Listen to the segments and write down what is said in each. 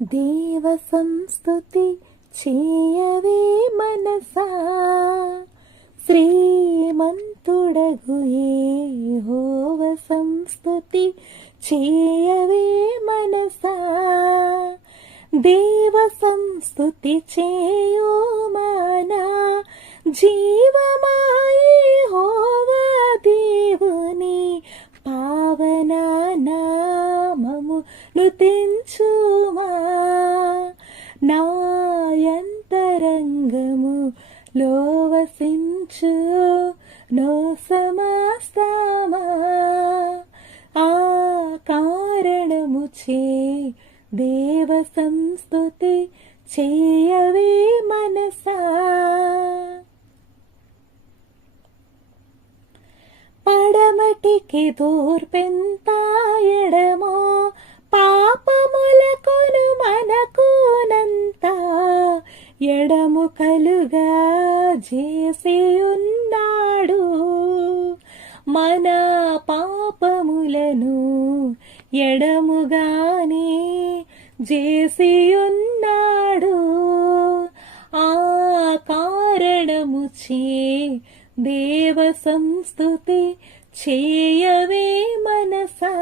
దేవ సంస్తుతి చేయవే మనసా, శ్రీమంతుడగు యెహోవ సంస్తుతి చేయవే మనసా. దేవ సంస్తుతి చేయు మన జీవమా యెహోవా దేవుని పావన నామమును తెంచుమా. నాయంతరంగములో వసించు నో సమస్తమా, ఆ కారణముచే దేవ సంస్తుతి చేయవే మనసా. పడమటికి తూర్పెంత ఎడమో, పాపములకును మనకునంత ఎడము కలుగా చేసి ఉన్నాడు. మన పాపములను ఎడముగానే చేసి ఉన్నాడు. ఆ కారణముచే దేవ సంస్తుతి చేయవే మనసా,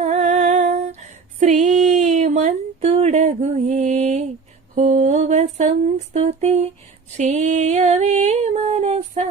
శ్రీమంతుడగు యెహోవ సంస్తుతి చేయవే మనసా.